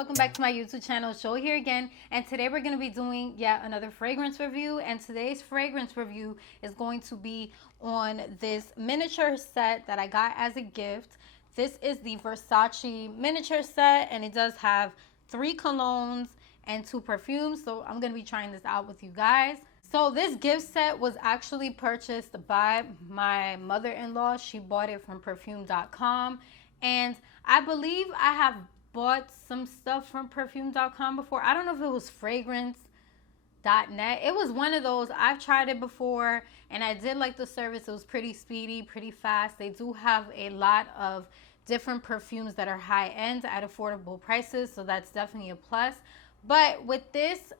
welcome back to my YouTube channel. Show here again, and today we're going to be doing yet another fragrance review. And today's fragrance review is going to be on this miniature set that I got as a gift. This is the Versace miniature set, and it does have 3 colognes and 2 perfumes. So I'm going to be trying this out with you guys. So this gift set was actually purchased by my mother-in-law. She bought it from perfume.com, and I believe I have bought some stuff from perfume.com before. I don't know if it was fragrance.net. It was one of those. I've tried it before and I did like the service. It was pretty speedy, pretty fast. They do have a lot of different perfumes that are high end at affordable prices, so that's definitely a plus. But with this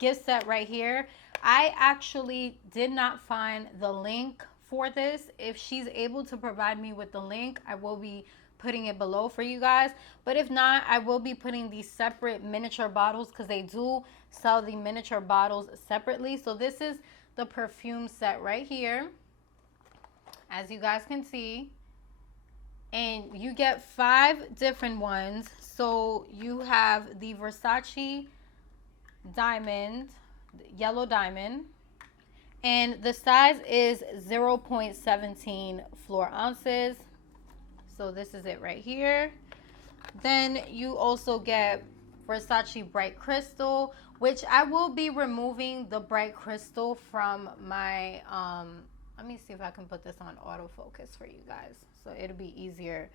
gift set right here, I actually did not find the link for this. If she's able to provide me with the link, I will be putting it below for you guys. But if not, I will be putting these separate miniature bottles because they do sell the miniature bottles separately. So this is the perfume set right here, as you guys can see, and you get 5 different ones. So you have the Versace diamond, yellow diamond, and the size is 0.17 fluor ounces. So this is it right here. Then you also get Versace Bright Crystal, which I will be removing the Bright Crystal from my, let me see if I can put this on autofocus for you guys, so it'll be easier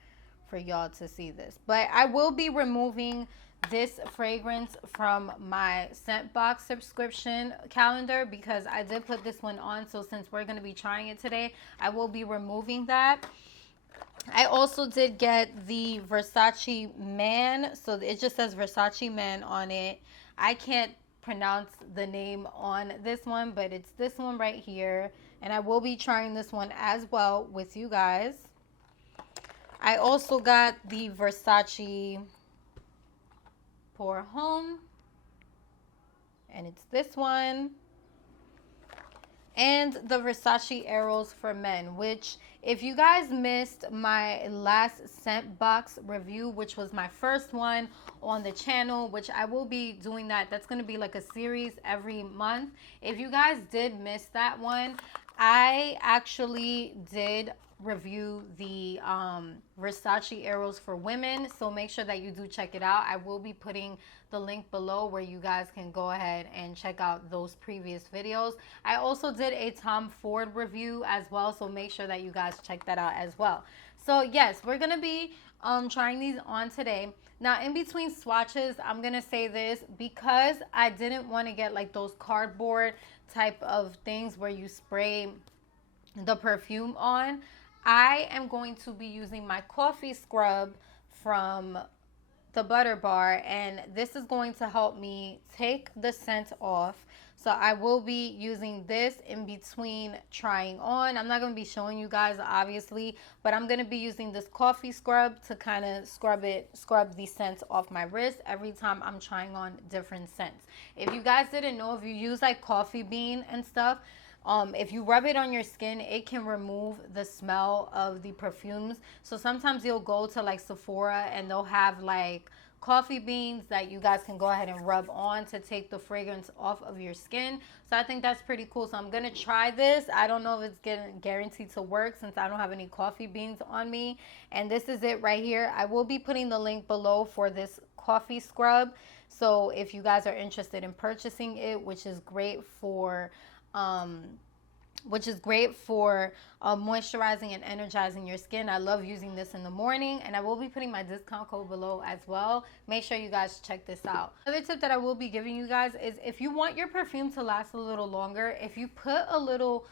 for y'all to see this. But I will be removing this fragrance from my scent box subscription calendar because I did put this one on. So since we're going to be trying it today, I will be removing that. I also did get the Versace Man. So it just says Versace Man on it. I can't pronounce the name on this one, but it's this one right here. And I will be trying this one as well with you guys. I also got the Versace Pour Homme. And it's this one. And the Versace Arrows for Men, which if you guys missed my last scent box review, which was my first one on the channel, which I will be doing that. That's going to be like a series every month. If you guys did miss that one, I actually did review the Versace Arrows for Women, so make sure that you do check it out. I will be putting the link below where you guys can go ahead and check out those previous videos. I also did a Tom Ford review as well, so make sure that you guys check that out as well. So yes, we're gonna be trying these on today. Now in between swatches, I'm gonna say this because I didn't want to get like those cardboard type of things where you spray the perfume on. I am going to be using my coffee scrub from the Butter Bar, and this is going to help me take the scent off. So I will be using this in between trying on. I'm not going to be showing you guys obviously, but I'm going to be using this coffee scrub to kind of scrub the scent off my wrist every time I'm trying on different scents. If you guys didn't know, if you use like coffee bean and stuff, if you rub it on your skin, it can remove the smell of the perfumes. So sometimes you'll go to like Sephora and they'll have like coffee beans that you guys can go ahead and rub on to take the fragrance off of your skin. So I think that's pretty cool. So I'm going to try this. I don't know if it's guaranteed to work since I don't have any coffee beans on me. And this is it right here. I will be putting the link below for this coffee scrub. So if you guys are interested in purchasing it, which is great for moisturizing and energizing your skin. I love using this in the morning, and I will be putting my discount code below as well. Make sure you guys check this out. Another tip that I will be giving you guys is if you want your perfume to last a little longer, if you put a little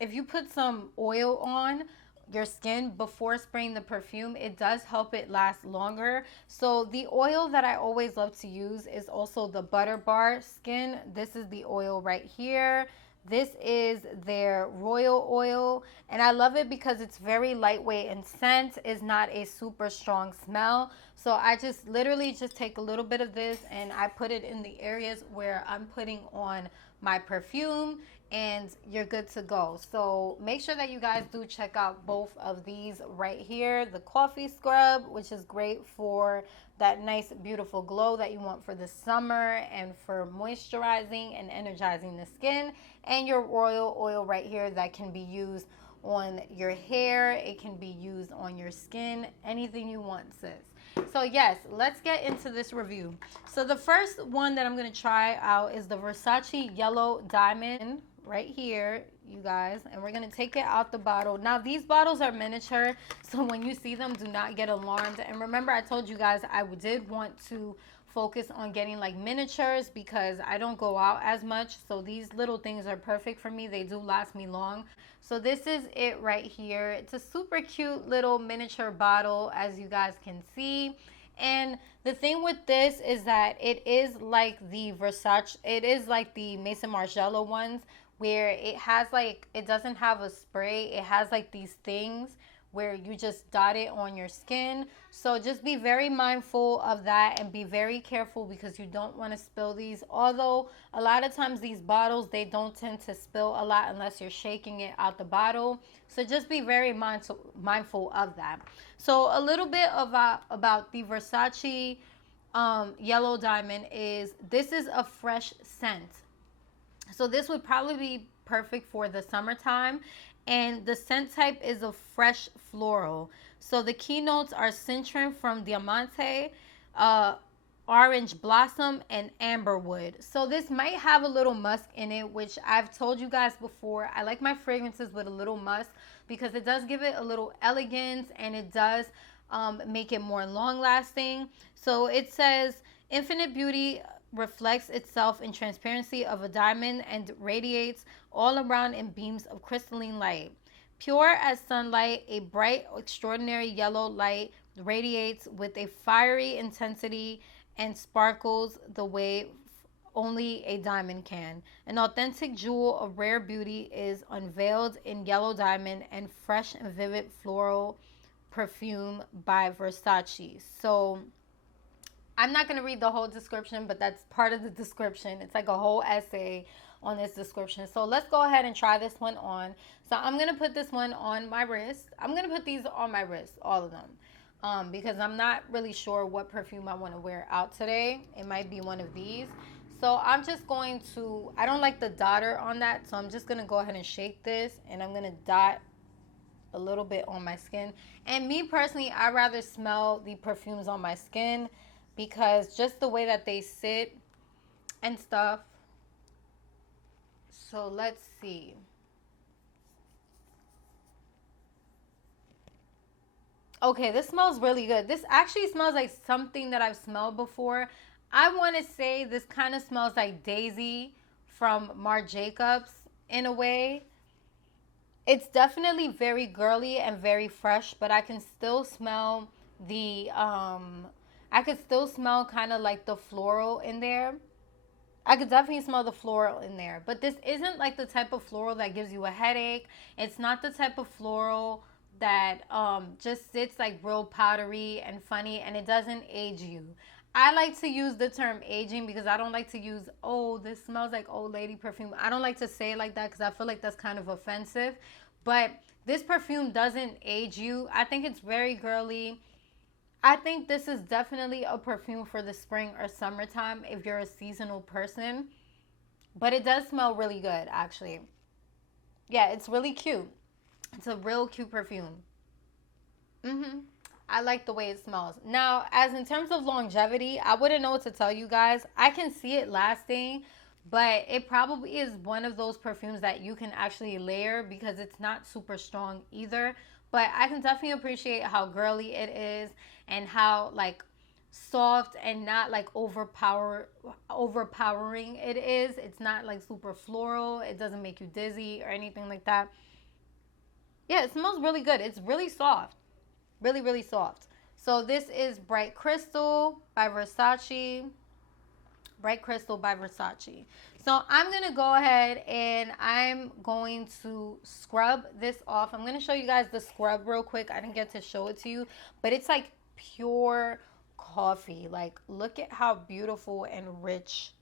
if you put some oil on your skin before spraying the perfume, it does help it last longer. So the oil that I always love to use is also the Butter Bar Skin. This is the oil right here. This is their royal oil, and I love it because it's very lightweight and scent is not a super strong smell. So I just literally just take a little bit of this and I put it in the areas where I'm putting on my perfume, and you're good to go. So make sure that you guys do check out both of these right here. The coffee scrub, which is great for that nice beautiful glow that you want for the summer and for moisturizing and energizing the skin, and your royal oil right here that can be used on your hair, it can be used on your skin, anything you want, sis. So yes, let's get into this review. So the first one that I'm going to try out is the Versace Yellow Diamond right here, you guys, and we're going to take it out the bottle. Now these bottles are miniature, so when you see them, do not get alarmed. And remember, I told you guys I did want to focus on getting like miniatures because I don't go out as much, so these little things are perfect for me. They do last me long. So this is it right here. It's a super cute little miniature bottle, as you guys can see. And the thing with this is that it is like the Versace, it is like the Maison Margiela ones, where it has like, it doesn't have a spray. It has like these things where you just dot it on your skin. So just be very mindful of that and be very careful because you don't want to spill these. Although a lot of times these bottles, they don't tend to spill a lot unless you're shaking it out the bottle. So just be very mindful of that. So a little bit about the Versace Yellow Diamond is, this is a fresh scent. So this would probably be perfect for the summertime. And the scent type is a fresh floral. So the keynotes are citron from Diamante, orange blossom, and amberwood. So this might have a little musk in it, which I've told you guys before. I like my fragrances with a little musk because it does give it a little elegance, and it does make it more long lasting. So it says infinite beauty reflects itself in transparency of a diamond and radiates all around in beams of crystalline light. Pure as sunlight, a bright, extraordinary yellow light radiates with a fiery intensity and sparkles the way only a diamond can. An authentic jewel of rare beauty is unveiled in yellow diamond and fresh and vivid floral perfume by Versace. So I'm not going to read the whole description, but that's part of the description. It's like a whole essay on this description. So let's go ahead and try this one on. So I'm going to put this one on my wrist. I'm going to put these on my wrist, all of them, because I'm not really sure what perfume I want to wear out today. It might be one of these. So I'm just going to, I don't like the dotter on that, so I'm just going to go ahead and shake this, and I'm going to dot a little bit on my skin. And me personally, I rather smell the perfumes on my skin because just the way that they sit and stuff. So let's see. Okay, this smells really good. This actually smells like something that I've smelled before. I want to say this kind of smells like Daisy from Marc Jacobs in a way. It's definitely very girly and very fresh, but I can still smell the I could still smell kind of like the floral in there. I could definitely smell the floral in there. But this isn't like the type of floral that gives you a headache. It's not the type of floral that just sits like real powdery and funny, and it doesn't age you. I like to use the term aging because I don't like to use, oh, this smells like old lady perfume. I don't like to say it like that because I feel like that's kind of offensive. But this perfume doesn't age you. I think it's very girly. I think this is definitely a perfume for the spring or summertime if you're a seasonal person. But it does smell really good, actually. Yeah, it's really cute. It's a real cute perfume. I like the way it smells. Now, as in terms of longevity, I wouldn't know what to tell you guys. I can see it lasting, but it probably is one of those perfumes that you can actually layer because it's not super strong either. But I can definitely appreciate how girly it is and how like soft and not like overpowering it is. It's not like super floral. It doesn't make you dizzy or anything like that. Yeah, it smells really good. It's really soft. Really, really soft. So this is Bright Crystal by Versace. Bright Crystal by Versace. So I'm going to go ahead and I'm going to scrub this off. I'm going to show you guys the scrub real quick. I didn't get to show it to you, but it's like pure coffee. Like, look at how beautiful and rich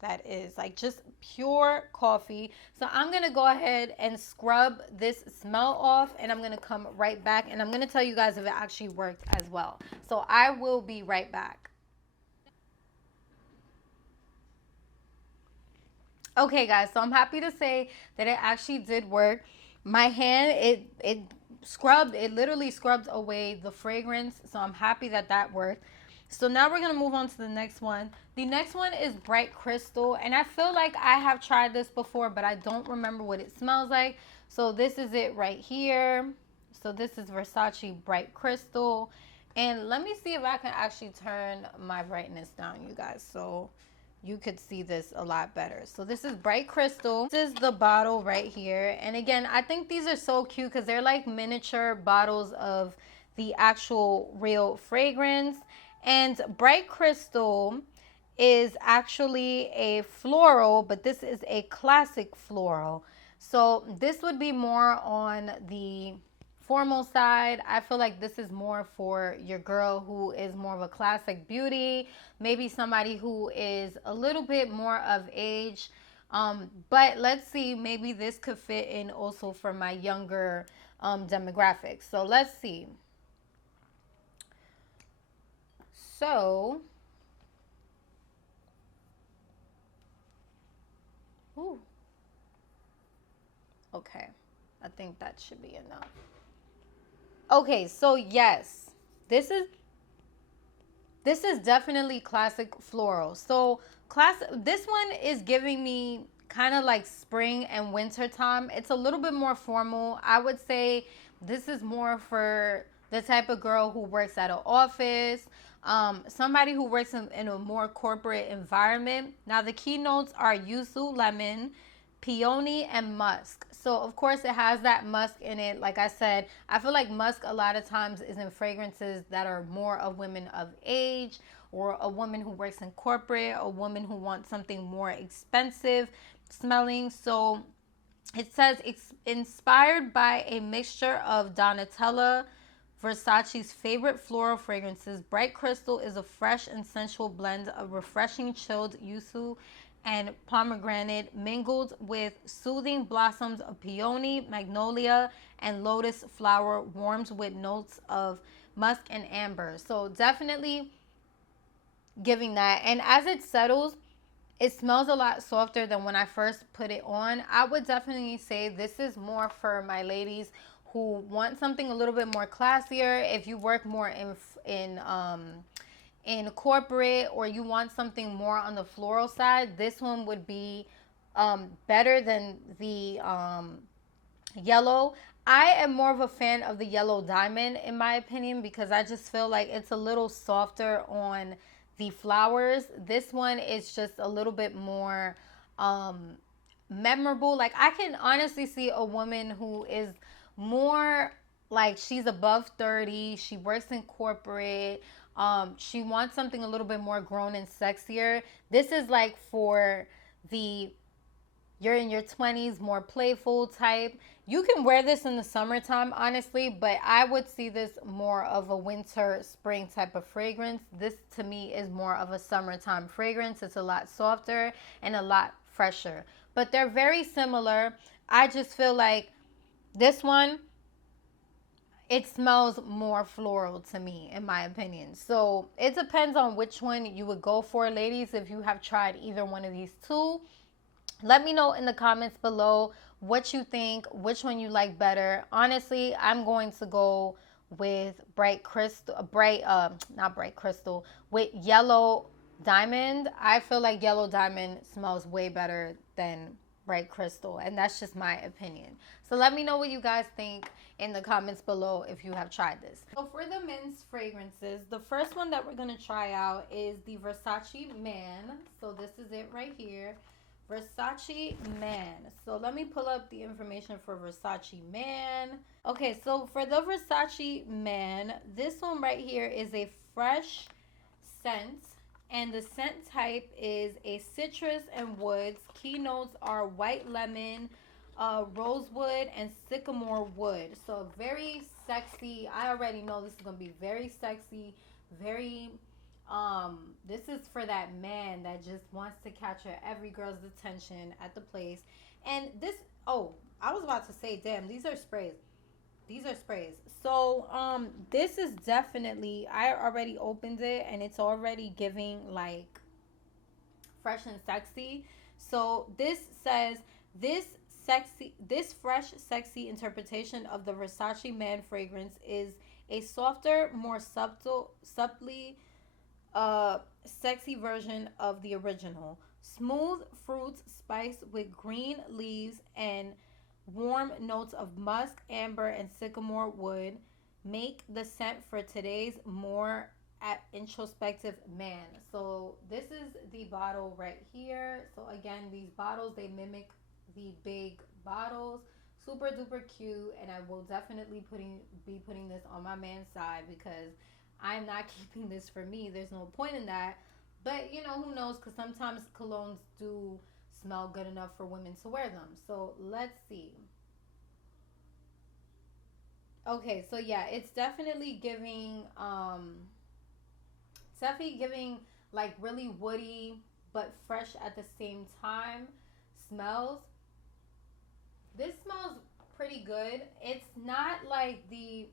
that is. Like just pure coffee. So I'm going to go ahead and scrub this smell off, and I'm going to come right back, and I'm going to tell you guys if it actually worked as well. So I will be right back. Okay, guys, so I'm happy to say that it actually did work. My hand, it scrubbed, it literally scrubbed away the fragrance. So I'm happy that that worked. So now we're going to move on to the next one. The next one is Bright Crystal. And I feel like I have tried this before, but I don't remember what it smells like. So this is it right here. So this is Versace Bright Crystal. And let me see if I can actually turn my brightness down, you guys. So you could see this a lot better. So this is Bright Crystal. This is the bottle right here. And again, I think these are so cute because they're like miniature bottles of the actual real fragrance. And Bright Crystal is actually a floral, but this is a classic floral. So this would be more on the formal side. I feel like this is more for your girl who is more of a classic beauty, maybe somebody who is a little bit more of age. But let's see, maybe this could fit in also for my younger demographics. So let's see. So, ooh, okay, I think that should be enough. Okay, so yes, this is definitely classic floral. So this one is giving me kind of like spring and winter time. It's a little bit more formal. I would say this is more for the type of girl who works at an office, somebody who works in a more corporate environment. Now the keynotes are yuzu, lemon, peony, and musk. So of course it has that musk in it. Like I said, I feel like musk a lot of times is in fragrances that are more of women of age, or a woman who works in corporate, a woman who wants something more expensive smelling. So it says it's inspired by a mixture of Donatella Versace's favorite floral fragrances. Bright Crystal is a fresh and sensual blend of refreshing chilled yuzu and pomegranate mingled with soothing blossoms of peony, magnolia, and lotus flower, warms with notes of musk and amber. So definitely giving that. And as it settles, it smells a lot softer than when I first put it on. I would definitely say this is more for my ladies who want something a little bit more classier. If you work more in corporate, or you want something more on the floral side, this one would be better than the yellow. I am more of a fan of the yellow diamond in my opinion, because I just feel like it's a little softer on the flowers. This one is just a little bit more memorable. Like I can honestly see a woman who is more like she's above 30, she works in corporate, she wants something a little bit more grown and sexier. This is like for the you're in your 20s, more playful type. You can wear this in the summertime, honestly, but I would see this more of a winter, spring type of fragrance. This to me is more of a summertime fragrance. It's a lot softer and a lot fresher, but they're very similar. I just feel like this one, it smells more floral to me, in my opinion. So it depends on which one you would go for, ladies. If you have tried either one of these two, let me know in the comments below what you think, which one you like better. Honestly, I'm going to go with not bright crystal, with yellow diamond. I feel like yellow diamond smells way better than bright crystal, and that's just my opinion. So let me know what you guys think in the comments below if you have tried this. So for the men's fragrances, the first one that we're going to try out is the Versace Man. So this is it right here. Versace Man. So let me pull up the information for Versace Man. Okay, so for the Versace Man, this one right here is a fresh scent, and the scent type is a citrus and woods. Keynotes are white lemon, rosewood, and sycamore wood. So very sexy. I already know this is going to be very sexy, very This is for that man that just wants to capture every girl's attention at the place. And this, oh, I was about to say, damn, these are sprays. These are sprays. So, this is definitely, I already opened it and it's already giving like fresh and sexy. So this says this this fresh, sexy interpretation of the Versace Man fragrance is a softer, more subtly sexy version of the original. Smooth fruits spiced with green leaves and warm notes of musk, amber, and sycamore wood make the scent for today's more introspective man. So this is the bottle right here. So again, these bottles, they mimic the big bottles. Super duper cute, and I will definitely be putting this on my man's side because I'm not keeping this for me. There's no point in that. But you know, who knows? Because sometimes colognes do smell good enough for women to wear them. So let's see. Okay, so yeah, it's definitely giving like really woody but fresh at the same time smells. This smells pretty good. It's not like the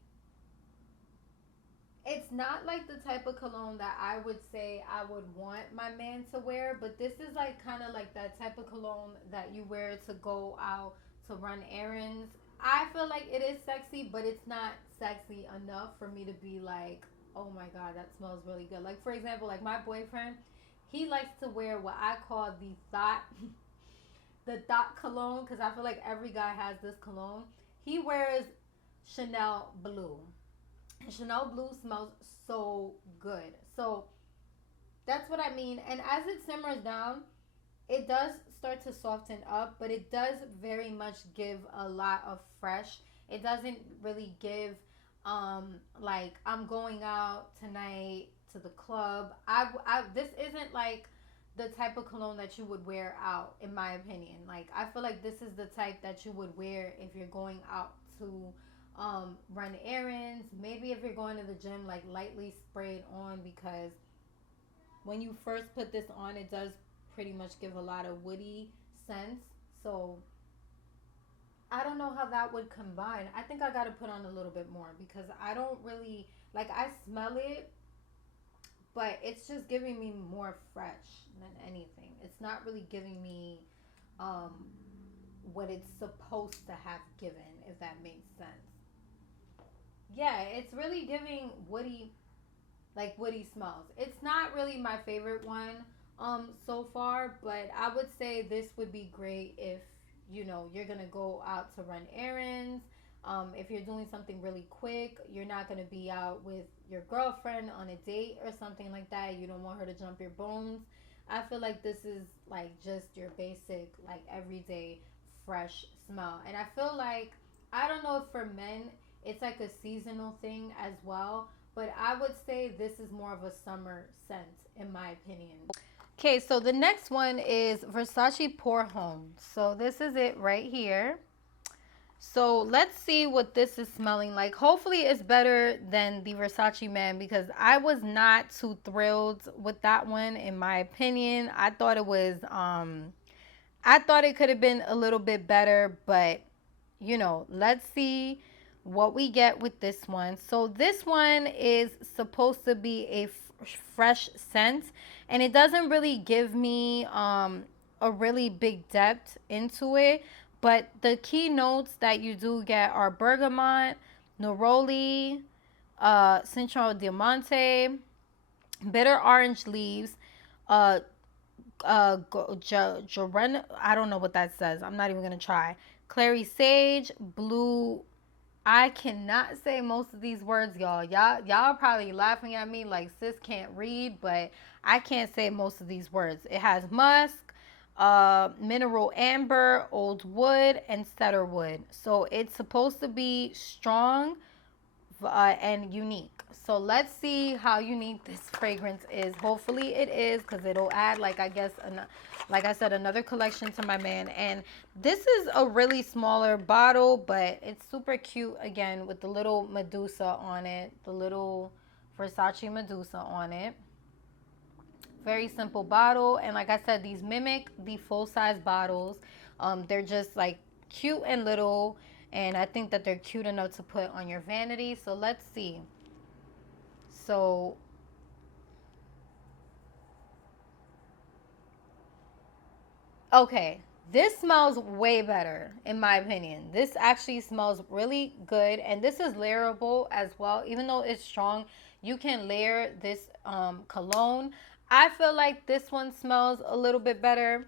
type of cologne that I would say I would want my man to wear, but this is like kind of like that type of cologne that you wear to go out to run errands. I feel like it is sexy, but it's not sexy enough for me to be like, oh my god, that smells really good. Like for example, like my boyfriend, he likes to wear what I call the thought the thought cologne because I feel like every guy has this cologne. He wears Chanel Blue. And Chanel Blue smells so good. So that's what I mean. And as it simmers down, it does start to soften up, but it does very much give a lot of fresh. It doesn't really give like I'm going out tonight to the club. I this isn't like the type of cologne that you would wear out, in my opinion. Like I feel like this is the type that you would wear if you're going out to run errands. Maybe if you're going to the gym, like lightly sprayed on, because when you first put this on, it does pretty much give a lot of woody scents. So I don't know how that would combine. I think I got to put on a little bit more because I don't really like, I smell it, but it's just giving me more fresh than anything. It's not really giving me what it's supposed to have given, if that makes sense. Yeah, it's really giving woody, like woody smells. It's not really my favorite one so far, but I would say this would be great if you know you're gonna go out to run errands. If you're doing something really quick, you're not gonna be out with your girlfriend on a date or something like that. You don't want her to jump your bones. I feel like this is like just your basic, like everyday fresh smell. And I feel like, I don't know if for men it's like a seasonal thing as well, but I would say this is more of a summer scent in my opinion. Okay, so the next one is Versace Pour Homme. So this is it right here. So let's see what this is smelling like. Hopefully it's better than the Versace Man because I was not too thrilled with that one, in my opinion. I thought it could have been a little bit better, but you know, let's see what we get with this one. So this one is supposed to be a fresh scent, and it doesn't really give me a really big depth into it, but the key notes that you do get are bergamot, neroli, Centro Diamante, bitter orange leaves, uh, I don't know what that says. I'm not even gonna try. Clary sage, blue. I cannot say most of these words, y'all. Y'all are probably laughing at me like sis can't read, but I can't say most of these words. It has musk, mineral amber, old wood, and cedarwood. So it's supposed to be strong and unique. So let's see how unique this fragrance is. Hopefully it is, because it'll add, like I guess, like I said, another collection to my man. And this is a really smaller bottle, but it's super cute again with the little Medusa on it, the little Versace Medusa on it. Very simple bottle. And like I said, these mimic the full-size bottles. They're just like cute and little. And I think that they're cute enough to put on your vanity. So let's see. So okay, this smells way better in my opinion. This actually smells really good, and this is layerable as well. Even though it's strong, you can layer this cologne. I feel like this one smells a little bit better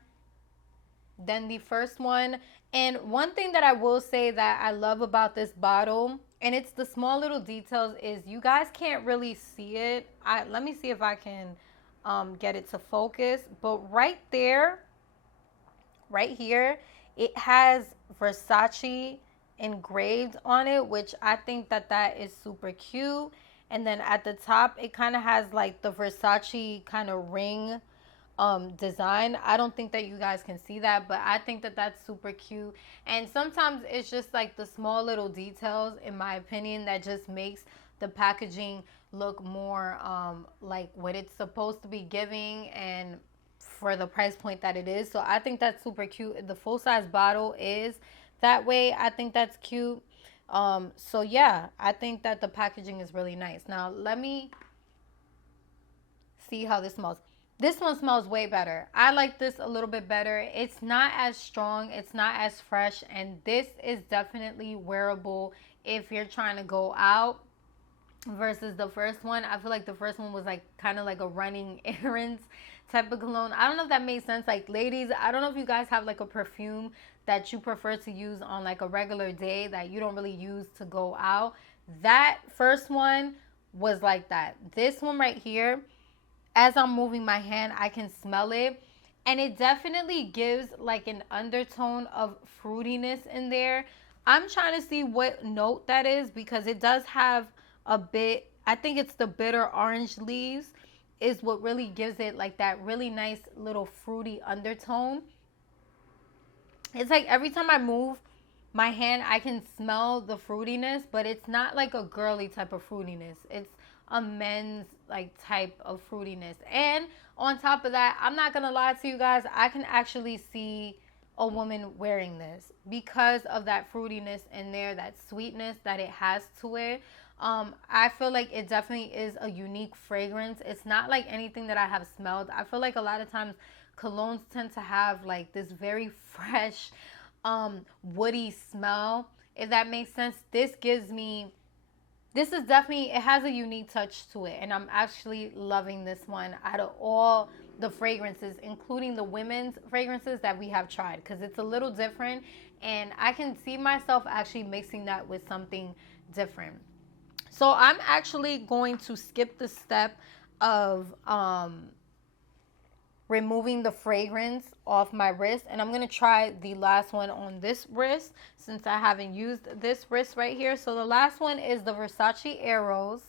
than the first one. And one thing that I will say that I love about this bottle, and it's the small little details, is you guys can't really see it. Let me see if I can get it to focus. But right there, right here, it has Versace engraved on it, which I think that that is super cute. And then at the top, it kind of has like the Versace kind of ring design. I don't think that you guys can see that, but I think that that's super cute. And sometimes it's just like the small little details, in my opinion, that just makes the packaging look more like what it's supposed to be giving, and for the price point that it is. So I think that's super cute. The full size bottle is that way. I think that's cute. So yeah, I think that the packaging is really nice. Now let me see how this smells. This one smells way better. I like this a little bit better. It's not as strong, it's not as fresh, and this is definitely wearable if you're trying to go out versus the first one. I feel like the first one was like kind of like a running errands type of cologne. I don't know if that makes sense. Like ladies, I don't know if you guys have like a perfume that you prefer to use on like a regular day that you don't really use to go out. That first one was like that. This one right here, as I'm moving my hand, I can smell it. And it definitely gives like an undertone of fruitiness in there. I'm trying to see what note that is because it does have a bit, I think it's the bitter orange leaves is what really gives it like that really nice little fruity undertone. It's like every time I move my hand, I can smell the fruitiness, but it's not like a girly type of fruitiness. It's a men's like type of fruitiness. And on top of that, I'm not gonna lie to you guys, I can actually see a woman wearing this because of that fruitiness in there, that sweetness that it has to it. I feel like it definitely is a unique fragrance. It's not like anything that I have smelled. I feel like a lot of times colognes tend to have like this very fresh, woody smell, if that makes sense. This is definitely, it has a unique touch to it, and I'm actually loving this one out of all the fragrances, including the women's fragrances that we have tried, because it's a little different, and I can see myself actually mixing that with something different. So I'm actually going to skip the step of removing the fragrance off my wrist, and I'm going to try the last one on this wrist since I haven't used this wrist right here. So the last one is the Versace Arrows.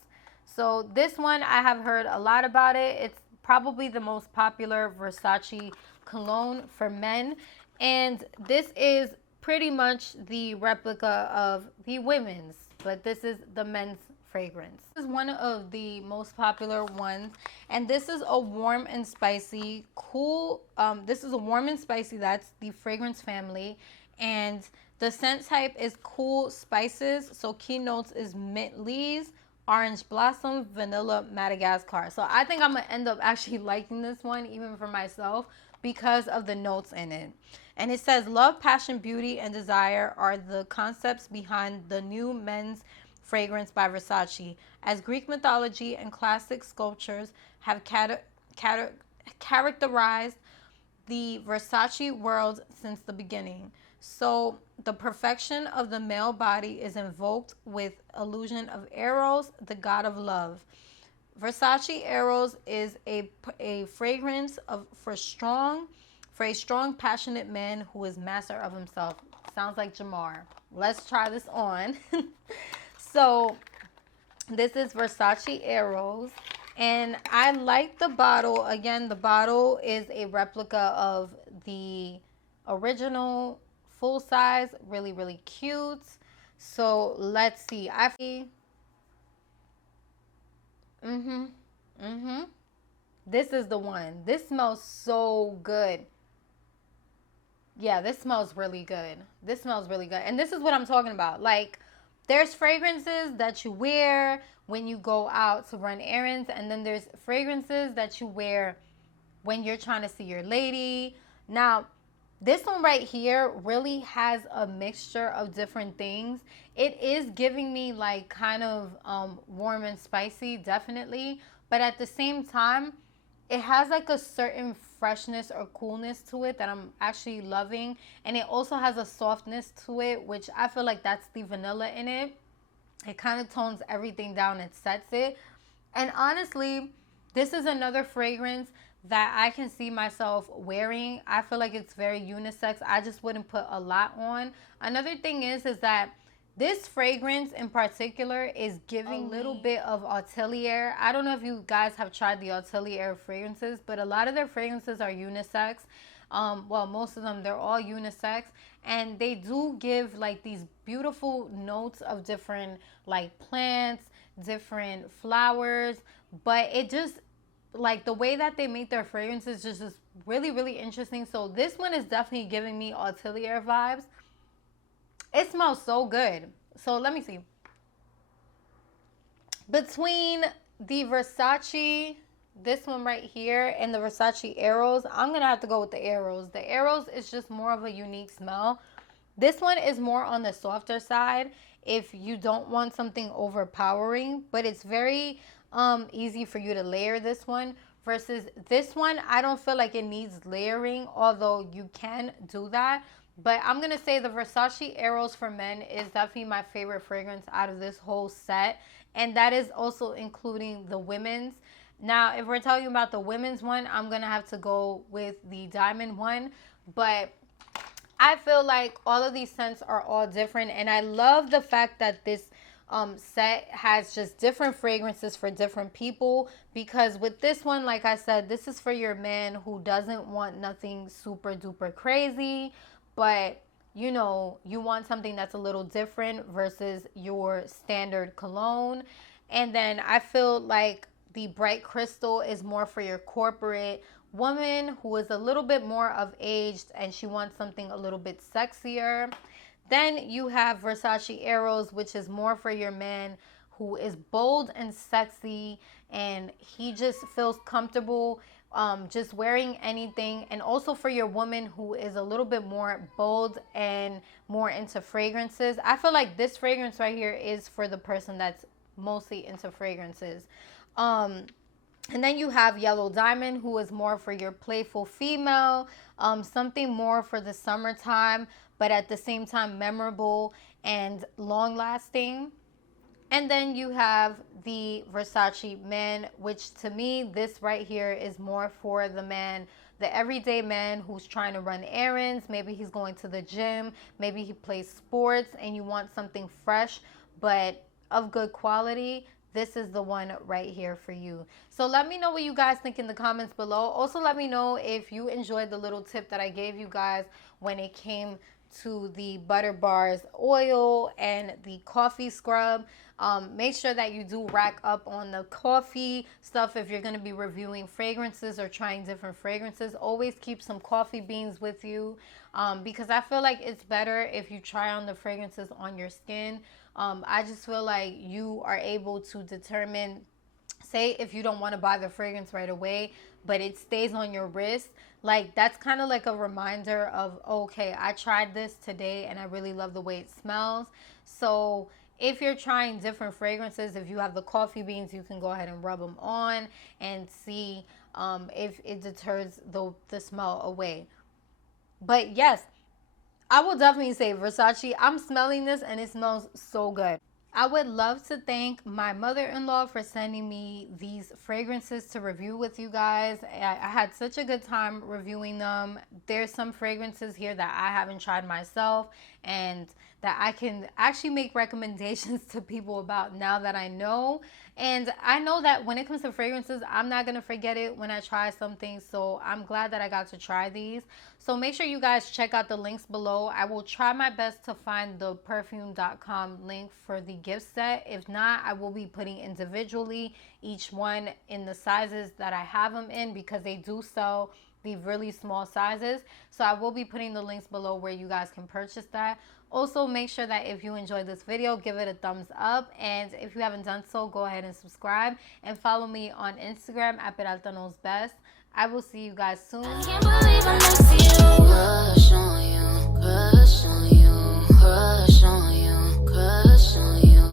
So this one, I have heard a lot about it. It's probably the most popular Versace cologne for men, and this is pretty much the replica of the women's, but this is the men's fragrance. This is one of the most popular ones, and this is a warm and spicy cool. This is a warm and spicy, that's the fragrance family, and the scent type is cool spices. So keynotes is mint leaves, orange blossom, vanilla, Madagascar. So I think I'm gonna end up actually liking this one even for myself because of the notes in it. And it says love, passion, beauty, and desire are the concepts behind the new men's fragrance by Versace, as Greek mythology and classic sculptures have characterized the Versace world since the beginning. So the perfection of the male body is invoked with illusion of Eros, the god of love. Versace Arrows is a fragrance for a strong, passionate man who is master of himself. Sounds like Jamar. Let's try this on. So this is Versace Arrows, and I like the bottle. Again, the bottle is a replica of the original full size. Really, really cute. So let's see. This is the one. This smells so good. Yeah, this smells really good. This smells really good. And this is what I'm talking about. Like, there's fragrances that you wear when you go out to run errands, and then there's fragrances that you wear when you're trying to see your lady. Now, this one right here really has a mixture of different things. It is giving me like kind of warm and spicy, definitely. But at the same time, it has like a certain freshness or coolness to it that I'm actually loving. And it also has a softness to it, which I feel like that's the vanilla in it. It kind of tones everything down and sets it. And honestly, this is another fragrance that I can see myself wearing. I feel like it's very unisex. I just wouldn't put a lot on. Another thing is that this fragrance in particular is giving a little bit of Atelier. I don't know if you guys have tried the Atelier fragrances, but a lot of their fragrances are unisex. Well, most of them, they're all unisex. And they do give like these beautiful notes of different like plants, different flowers. But it just, like the way that they make their fragrances just is really, really interesting. So this one is definitely giving me Atelier vibes. It smells so good. So let me see. Between the Versace, this one right here, and the Versace Arrows, I'm going to have to go with the Arrows. The Arrows is just more of a unique smell. This one is more on the softer side if you don't want something overpowering, but it's very easy for you to layer this one. Versus this one, I don't feel like it needs layering, although you can do that. But I'm going to say the Versace Arrows for Men is definitely my favorite fragrance out of this whole set. And that is also including the women's. Now, if we're talking about the women's one, I'm going to have to go with the diamond one. But I feel like all of these scents are all different. And I love the fact that this set has just different fragrances for different people, because with this one, like I said, this is for your man who doesn't want nothing super duper crazy, but you know, you want something that's a little different versus your standard cologne. And then I feel like the bright crystal is more for your corporate woman who is a little bit more of aged and she wants something a little bit sexier. Then you have Versace Arrows, which is more for your man who is bold and sexy and he just feels comfortable just wearing anything. And also for your woman who is a little bit more bold and more into fragrances. I feel like this fragrance right here is for the person that's mostly into fragrances. And then you have Yellow Diamond, who is more for your playful female, something more for the summertime, but at the same time memorable and long lasting. And then you have the Versace Man, which to me, this right here is more for the man, the everyday man who's trying to run errands. Maybe he's going to the gym, maybe he plays sports, and you want something fresh but of good quality. This is the one right here for you. So let me know what you guys think in the comments below. Also, let me know if you enjoyed the little tip that I gave you guys when it came to the Butter Bars oil and the coffee scrub. Make sure that you do rack up on the coffee stuff if you're going to be reviewing fragrances or trying different fragrances. Always keep some coffee beans with you because I feel like it's better if you try on the fragrances on your skin. I just feel like you are able to determine, say if you don't want to buy the fragrance right away, but it stays on your wrist, like that's kind of like a reminder of, okay, I tried this today and I really love the way it smells. So if you're trying different fragrances, if you have the coffee beans, you can go ahead and rub them on and see if it deters the smell away. But yes, I will definitely say Versace. I'm smelling this and it smells so good. I would love to thank my mother-in-law for sending me these fragrances to review with you guys. I had such a good time reviewing them. There's some fragrances here that I haven't tried myself and that I can actually make recommendations to people about now that I know. And I know that when it comes to fragrances, I'm not going to forget it when I try something. So I'm glad that I got to try these. So make sure you guys check out the links below. I will try my best to find the perfume.com link for the gift set. If not, I will be putting individually each one in the sizes that I have them in, because they do sell the really small sizes. So I will be putting the links below where you guys can purchase that. Also, make sure that if you enjoyed this video, give it a thumbs up. And if you haven't done so, go ahead and subscribe. And follow me on Instagram at Peralta Knows Best. I will see you guys soon.